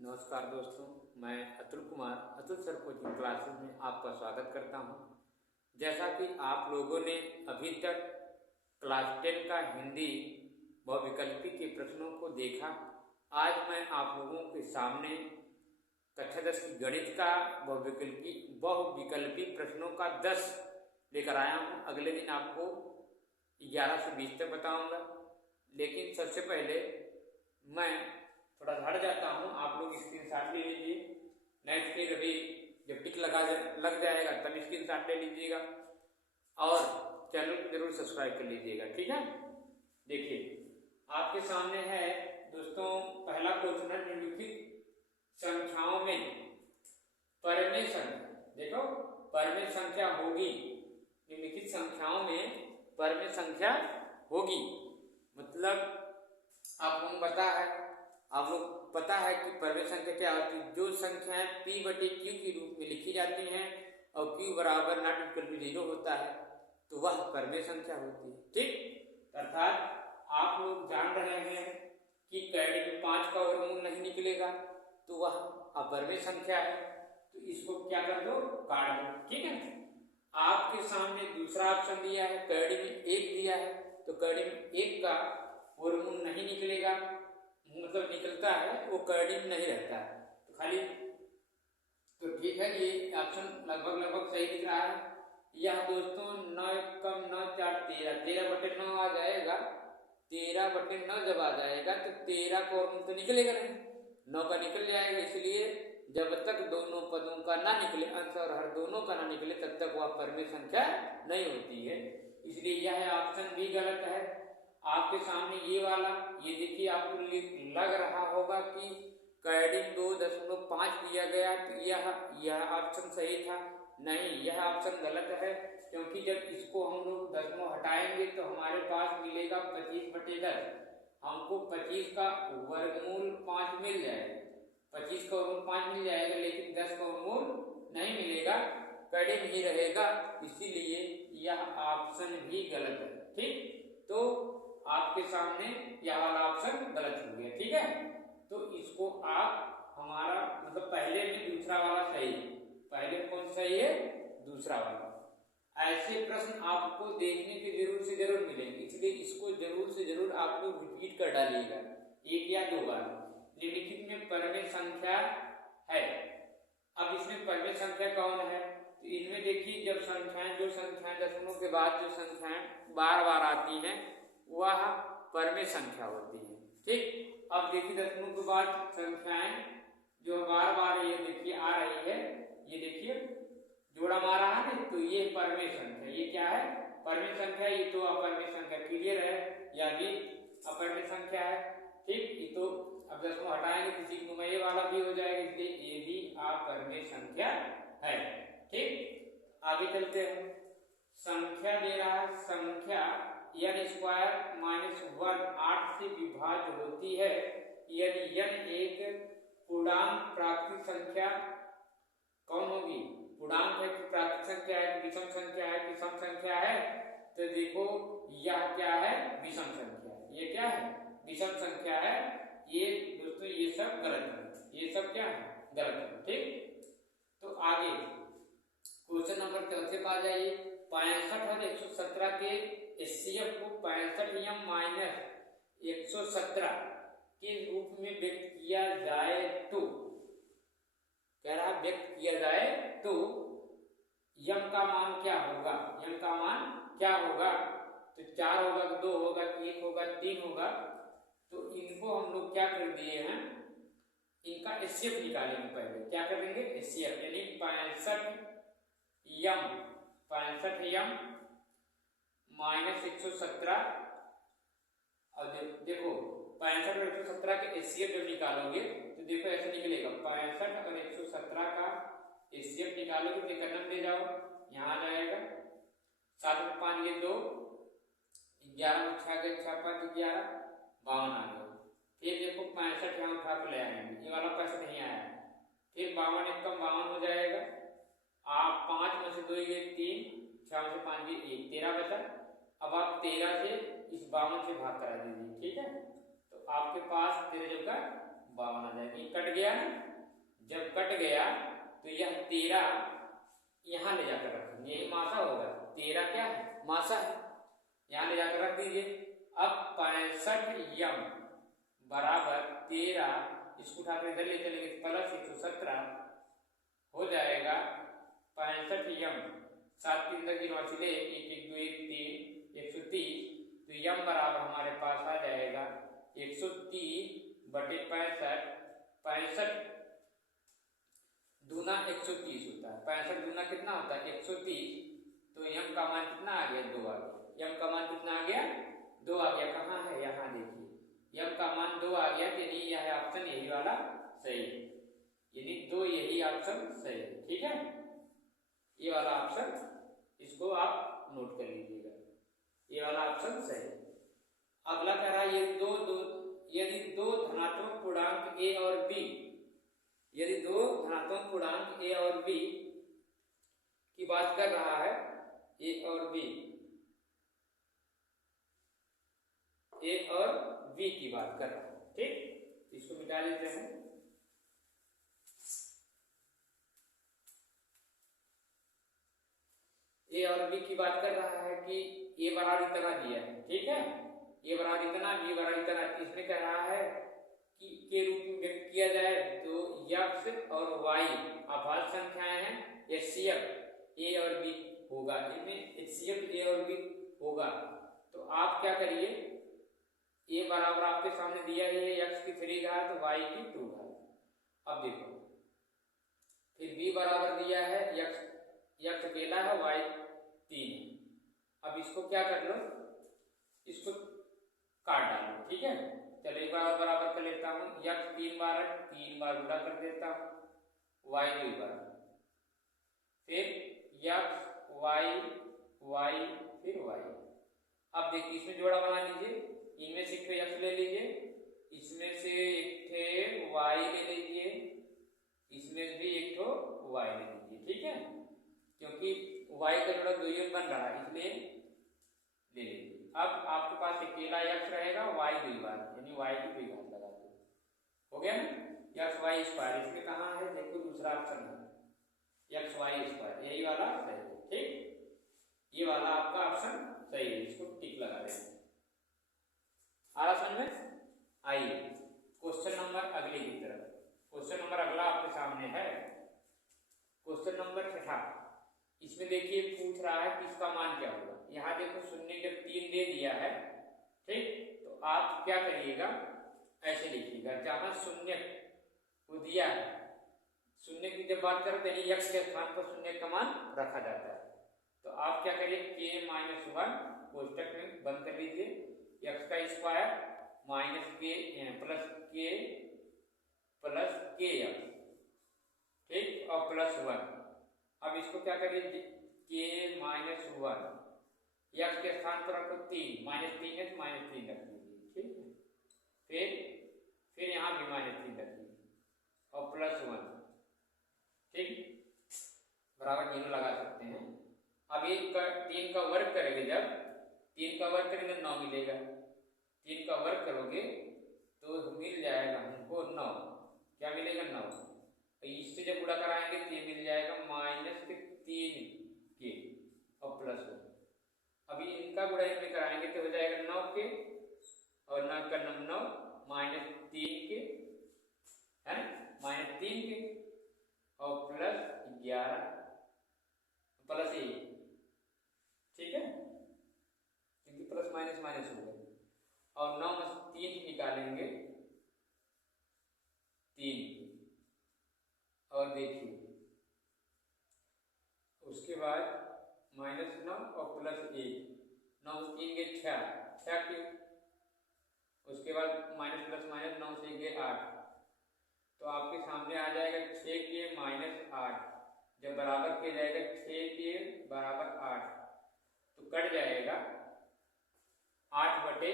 नमस्कार दोस्तों, मैं Atul Kumar Atul sir coaching classes में आपका स्वागत करता हूं। जैसा कि आप लोगों ने अभी तक क्लास 10 का हिंदी बहुविकल्पी के प्रश्नों को देखा, आज मैं आप लोगों के सामने कक्षा 10 की गणित का बहुविकल्पी प्रश्नों का 10 लेकर आया हूं। अगले दिन आपको 11 से 20 तक बताऊंगा, लेकिन सबसे पहले मैं थोड़ा हट जाता हूँ। आप लोग स्क्रीनशॉट ले लीजिए, नेक्स्ट फिर अभी जब टिक लग जाएगा तब स्क्रीनशॉट ले लीजिएगा और चैनल को जरूर सब्सक्राइब कर लीजिएगा, ठीक है। देखिए आपके सामने है दोस्तों, पहला क्वेश्चन है निम्नलिखित संख्याओं में परमेय संख्या। देखो, परमेय संख्या होगी, निम्नलिखित संख्याओं में परमेय संख्या होगी, मतलब आप लोग पता है कि परमेय संख्या क्या होती है। जो संख्याएं p/q के रूप में लिखी जाती हैं और q बराबर नॉट इक्वल टू 0 होता है तो वह परमेय संख्या होती है, ठीक। अर्थात आप लोग जान रहे हैं कि कैडी में 5 का वर्गमूल नहीं निकलेगा तो वह अपरमेय संख्या है, तो इसको क्या कर दो, काट दो, ठीक है। आपके सामने दूसरा ऑप्शन दिया है, कैडी में 1 दिया है, तो कैडी में 1 का वर्गमूल नहीं निकलेगा, मतलब निकलता है वो कैडी में नहीं रहता है, तो खाली, तो ठीक है, ये ऑप्शन लगभग सही दिख रहा है। यह दोस्तों 9 कम 9 4 13 13/9 आ जाएगा। 13/9 जब आ जाएगा तो 13 का वर्गमूल तो निकलेगा नहीं, 9 का निकल जाएगा। इसलिए जब तक दोनों पदों का ना निकले, अंश और हर दोनों का ना निकले, तब तक वह परमेय संख्या नहीं होती है। इसलिए यह ऑप्शन भी गलत है। आपके सामने ये वाला, ये देखिए, आपको लग रहा होगा कि कैडी 2.5 दिया गया तो यह ऑप्शन सही था। नहीं, यह ऑप्शन गलत है, क्योंकि जब इसको हम लोग दशमलव हटाएंगे तो हमारे पास मिलेगा 25/10। हमको 25 का वर्गमूल 5 मिल जाएगा, 25 का वर्गमूल 5 मिल जाएगा, लेकिन 10 का वर्गमूल नहीं मिलेगा, कैडी में ही रहेगा। इसीलिए यह ऑप्शन भी गलत है, ठीक। तो आपके सामने यह वाला ऑप्शन गलत हो गया, ठीक है। तो इसको आप हमारा मतलब पहले में दूसरा वाला सही है, पहले कौन सही है, दूसरा वाला। ऐसे प्रश्न आपको देखने के जरूर मिलेंगे, इसलिए इसको जरूर से जरूर आप लोग रिपीट कर डालिएगा 1 या 2 बार। निम्नलिखित में परमेय संख्या है। अब इसमें परमेय संख्या कौन है, तो इनमें देखिए, जब जो संख्याएं दशमलव के बाद जो संख्याएं बार बार आती हैं वह परमेय संख्या होती है, ठीक। अब देखिए, दशमलव के बाद संख्याएं जो बार बार ये देखिए आ रही है, ये देखिए जोड़ा मारा है ना, तो ये परमेय संख्या, ये क्या है, परमेय संख्या। ये तो अपरमेय संख्या, क्लियर है, या भी अपरमेय संख्या है, ठीक। ये तो अब दशमलव हटाएंगे तो सिग्मा वाला भी हो जाएगा, इसलिए ये भी अपरमेय संख्या है, ठीक। आगे चलते हैं। संख्या दे रहा है, संख्या n² - 1 8 से विभाज्य होती है यदि n एक पूर्णांक प्राकृतिक संख्या कौन होगी, पूर्णांक है कि प्राकृतिक संख्या है, विषम संख्या है कि सम संख्या है। तो देखो, यह क्या है, विषम संख्या है। ये क्या है, विषम संख्या है। ये दोस्तों ये सब गलत है, ये सब क्या है, गलत है, ठीक। तो आगे क्वेश्चन नंबर 4 पे आ जाइए। 65 और 117 के HCF को 65m - 117 के रूप में व्यक्त किया जाए तो, कह रहा व्यक्त किया जाए तो यम का मान क्या होगा, यम का मान क्या होगा, तो 4 होगा, 2 होगा, 1 होगा, 3 होगा। तो इनको हम लोग क्या कर दिए हैं, इनका HCF निकालेंगे। पहले क्या करेंगे, HCF यानी 65m - 117। और देखो 65 और 117 के HCF जब निकालोगे तो देखो ऐसा निकलेगा, 65 और 117 का HCF निकालोगे तो करना ले जाओ, यहाँ आ जाएगा 7 में 5 ये 2, 11 में 6 गए 6 5 11 52 आ गया। फिर देखो 65 यहाँ उठा के ले आएंगे, ये वाला पैसा नहीं आया, फिर 52 एक कम 52 हो जाएगा। आप 5 में से 2 ये 3, 6 में से 5 ये 1, 13 बचा। अब आप 13 से इस 52 से भाग करा दीजिए, ठीक है। तो आपके पास 13 जगह 52 आ जाएगा। ये कट गया ना, जब कट गया तो यह 13 यहाँ ले जाकर रखेंगे, यही मासा होगा। 13 क्या है, मासा है, यहाँ ले जाकर रख दीजिए। अब 65 यम बराबर 13, इसको उठाकर इधर ले चलेंगे प्लस 117 हो जाएगा 65 यम, 7 3 10 1 1 1 2 1 3 130। तो यम बराबर हमारे पास आ जाएगा 130 बटे 65, 65 दूना 130 होता है, 65 दूना कितना होता है 130। तो यम का मान कितना आ गया, 2 आ गया। यम का मान कितना आ गया, 2 आ गया। कहाँ है, यहाँ देखिए, यम का मान 2 आ गया, यानी यह ऑप्शन यही वाला सही है, यानी 2 यही ऑप्शन सही है। ठीक है, ये वाला ऑप्शन इसको आप नोट कर लीजिएगा, ये वाला ऑप्शन सही है। अगला कह रहा है यदि दो धनात्मक पूर्णांक a और b, यदि 2 धनात्मक पूर्णांक a और b की बात कर रहा है, a और b की बात कर रहा है। ठीक, इसको मिटा लेते हैं। a और b की बात कर रहा है कि a बराबर इतना दिया है, ठीक है, a बराबर इतना, b बराबर इतना। इसमें कह रहा है कि के रूप में व्यक्त किया जाए तो x और y अभाज्य संख्याएं हैं, HCF a और b होगा, इनमें HCF a और b होगा। तो आप क्या करिए, a बराबर आपके सामने दिया ही है, x की 3 घात y की 2 घात। अब देखो, फिर b बराबर दिया है, x अकेला है, y 3। अब इसको क्या कर लो, इसको काट डालो। ठीक है, चलो एक बार बराबर कर लेता हूँ, x 3 बार गुणा कर देता हूँ, y 2 बार, फिर x y फिर y। अब देखिए, इसमें जोड़ा बना लीजिए, इनमें से एक x ले लीजिए, इसमें से एक y ले लीजिए, इसमें भी एक y ले लीजिए। ठीक है, क्योंकि y का जोड़ा 2 यूनिट बन रहा है, इसलिए ले लीजिए। अब आपके पास अकेला x रहेगा, y 2 बार, यानी y की 2 घात लगा दो, हो गया ना, x y स्क्वायर। इसमें कहाँ है, देखो दूसरा ऑप्शन है x y स्क्वायर, यही वाला सही है। ठीक, ये वाला आपका ऑप्शन सही है, इसको टिक लगा देंगे। आ रहा समझ में? आइए क्वेश्चन नंबर अगले की तरफ। क्वेश्चन नंबर अगला आपके सामने है, क्वेश्चन नंबर 6। इसमें देखिए पूछ रहा है कि इसका मान क्या होगा। यहाँ देखो, शून्य जब 3 दे दिया है, ठीक, तो आप क्या करिएगा, ऐसे लिखिएगा, जहां शून्य को दिया है, शून्य की जब बात करें तो x के स्थान पर शून्य का मान रखा जाता है। तो आप क्या करिए, k-1 कोष्टक में बंद कर लीजिए, x का square minus k plus kx, ठीक, और प्लस 1। अब इसको क्या करिए, k-1 x के स्थान पर रखो 3, -3 है तो -3 रख लीजिए। ठीक है, फिर यहाँ भी -3 रख लीजिए और प्लस 1। ठीक, बराबर जीरो लगा सकते हैं। अब 3 का वर्ग करेंगे, जब 3 का वर्ग करेंगे 9 मिलेगा, 3 का वर्ग करोगे तो मिल जाएगा हमको 9, क्या मिलेगा 9। इससे जब गुणा कराएंगे तो ये मिल जाएगा -3 के और प्लस 1। अभी इनका गुणा इनमें कराएंगे तो हो जाएगा 9 के और 9 का 9 -3 के, है -3 के और प्लस 11 प्लस 1। ठीक है, क्योंकि प्लस माइनस माइनस हो गया, और 9 में 3 निकालेंगे 3, और देखिए उसके बाद -9 और प्लस 1, 9 3 के 6 के, उसके बाद माइनस प्लस माइनस 9 से 8, तो आपके सामने आ जाएगा 6 के -8। जब बराबर किया जाएगा 6 के बराबर 8, तो कट जाएगा 8 बटे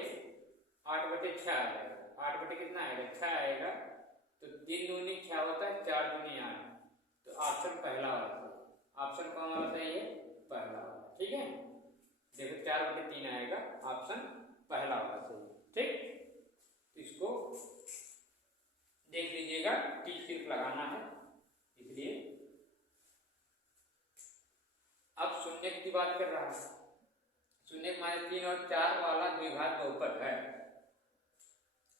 6 आ जाएगा। 8 बटे कितना आएगा, 6 आएगा, तो 3 दूनी 6 होता है, 4 दूनी 8। तो ऑप्शन पहला वाला सही, ऑप्शन कौन वाला सही है, पहला वाला। ठीक है, देखो 4 बटे 3 आएगा, ऑप्शन पहला वाला सही है। ठीक, इसको देख लीजिएगा, टी सिर्फ लगाना है इसलिए। अब शून्य की बात कर रहा है, शून्य -3 और 4 वाला द्विघात बहुपद है,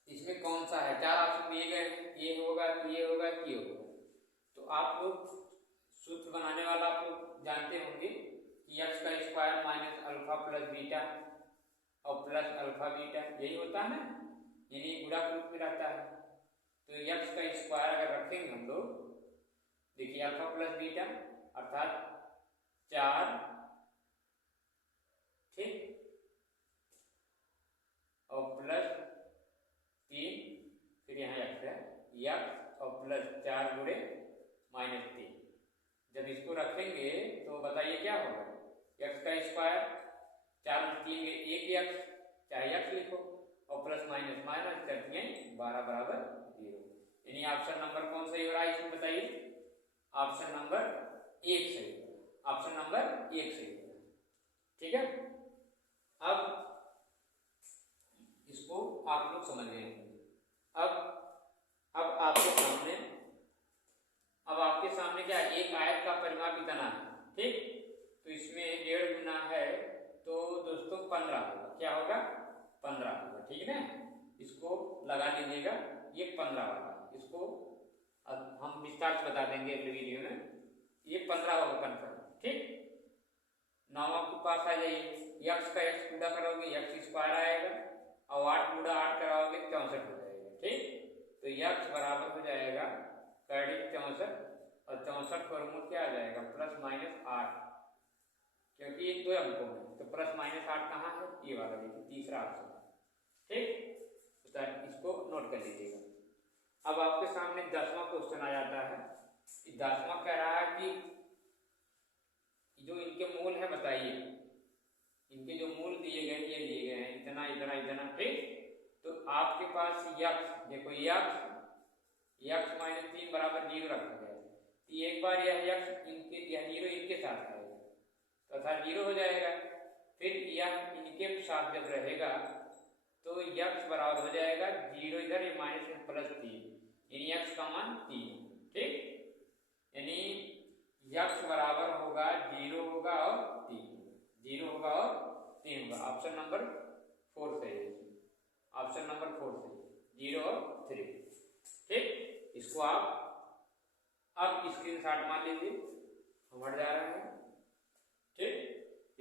इसमें कौन सा है? 4 ऑप्शन दिए गए, ये होगा, ये होगा, ये होगा। तो आप लोग सूत्र बनाने वाला आप लोग जानते होंगे कि x का square minus alpha plus beta और प्लस अल्फा बीटा, यही होता है ना, यानी गुणा रूप में रहता है। तो x का स्क्वायर अगर रखेंगे हम लोग, देखिए अल्फा प्लस बीटा अर्थात 4, ठीक, और प्लस 3, फिर यहाँ x है, x और प्लस 4 गुणे -3। जब इसको रखेंगे तो बताइए क्या होगा? x का स्क्वायर 4 में 3 1 x, चाहे x लिखो, और प्लस माइनस माइनस 12 बराबर 0। यानी ऑप्शन नंबर कौन सही हो रहा है इसमें बताइए? ऑप्शन नंबर 1 सही हो रहा है, ऑप्शन नंबर 1 सही हो रहा है, ठीक है। अब इसको आप लोग समझ गए। अब आपके सामने क्या एक आयत का परिमाप इतना है, ठीक, तो इसमें 1.5 गुना है तो दोस्तों 15 होगा, क्या होगा? 15 होगा, ठीक है ना। इसको लगा लीजिएगा, ये 15 वाला, इसको अब हम विस्तार से बता देंगे अगले वीडियो में। ये 15 होगा कंफर्म, ठीक। 9 आपके पास आ जाइए, x का x गुणा करोगे x स्क्वायर आएगा, और 8 गुणा 8 कराओगे 64 हो जाएगा, ठीक। तो x बराबर हो जाएगा 64, और 64 फॉर्मूला क्या आ जाएगा? प्लस माइनस 8, क्योंकि ये 2 अंकों में, तो प्लस माइनस 8 कहाँ है? ये वाला, देखिए तीसरा ऑप्शन, ठीक। तो इसको नोट कर लीजिएगा। अब आपके सामने 10वां क्वेश्चन आ जाता है। 10वां कह रहा है कि जो इनके मूल है बताइए, इनके जो मूल दिए गए ये दिए गए हैं, इतना इतना इतना, ठीक। तो आपके पास x, देखो x -3 बराबर 0 रखा गया है, तो एक बार यह x इनके, यह 0 इनके साथ आएगा तथा 0 हो जाएगा। फिर यह इनके साथ जब रहेगा तो x बराबर हो जाएगा 0, इधर ये माइनस में प्लस 3, यानी x का मान 3, ठीक। यानी x बराबर होगा 0 होगा और 3, 0 होगा और 3 होगा। ऑप्शन नंबर 4 सही है, ऑप्शन नंबर 4 सही, 0 और 3, ठीक। इसको आप अब स्क्रीनशॉट मान लीजिए, हम हट जा रहे हैं, ठीक।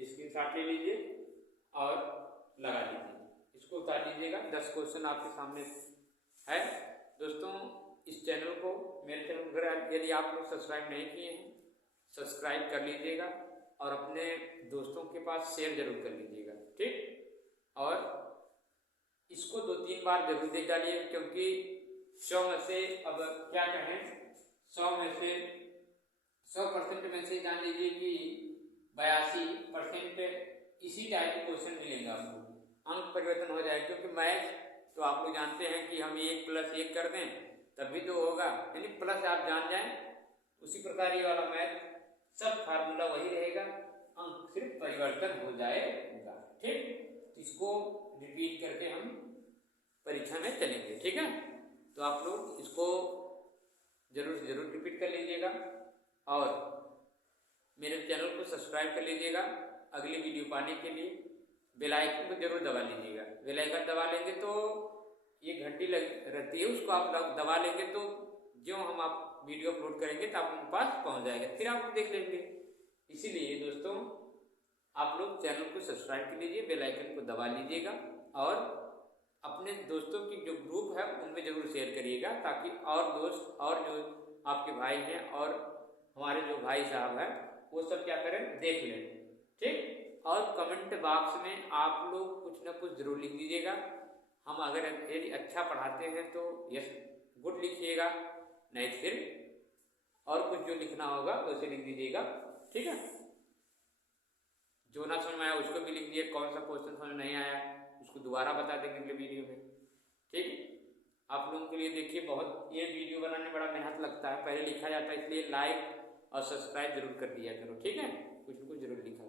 स्क्रीनशॉट ले लीजिए और लगा लीजिए, इसको उतार लीजिएगा। 10 क्वेश्चन आपके सामने है। दोस्तों इस चैनल को, मेरे चैनल को यदि आप लोग सब्सक्राइब नहीं किए हैं, सब्सक्राइब कर लीजिएगा और अपने दोस्तों के पास शेयर जरूर कर लीजिएगा, ठीक। और इसको 2-3 बार जरूर देख डालिए, क्योंकि 100 में से, अब क्या कहें, 100 में से 100% में से जान लीजिए कि 82% इसी टाइप के क्वेश्चन मिलेंगे आपको, अंक परिवर्तन हो जाए। क्योंकि मैथ तो आप लोग जानते हैं कि हम 1 + 1 कर दें तब भी तो होगा, यानी प्लस आप जान जाएं, उसी प्रकार ये वाला मैथ सब फार्मूला वही रहेगा, अंक सिर्फ परिवर्तन हो जाएगा, ठीक। इसको रिपीट करके हम परीक्षा में चलेंगे, ठीक है। तो आप लोग इसको जरूर से जरूर रिपीट कर लीजिएगा और मेरे चैनल को सब्सक्राइब कर लीजिएगा अगली वीडियो पाने के लिए। बेल आइकन को जरूर दबा लीजिएगा, बेल आइकन दबा लेंगे तो ये घंटी लग रहती है, उसको आप दबा लेंगे तो जो हम आप वीडियो अपलोड करेंगे तो आपके पास पहुंच जाएगा, फिर आप देख लेंगे। इसीलिए दोस्तों आप लोग चैनल को सब्सक्राइब कर लीजिए, बेल आइकन को दबा लीजिएगा और अपने दोस्तों की जो ग्रुप है उनमें जरूर शेयर करिएगा, ताकि और दोस्त और जो आपके भाई हैं और हमारे जो भाई साहब हैं वो सब क्या करें, देख लें, ठीक। और कमेंट बॉक्स में आप लोग कुछ ना कुछ जरूर लिख दीजिएगा। हम अगर यदि अच्छा पढ़ाते हैं तो यस गुड लिखिएगा, नहीं फिर और कुछ जो लिखना होगा वैसे लिख दीजिएगा, ठीक है। जो ना समझ में आया उसको भी लिख दिए, कौन सा क्वेश्चन समझ नहीं आया उसको दोबारा बता देंगे अगले वीडियो में, ठीक। आप लोगों के लिए देखिए बहुत, ये वीडियो बनाने में बड़ा मेहनत लगता है, पहले लिखा जाता है, इसलिए लाइक और सब्सक्राइब जरूर कर दिया करो, ठीक है। कुछ न कुछ जरूर लिखा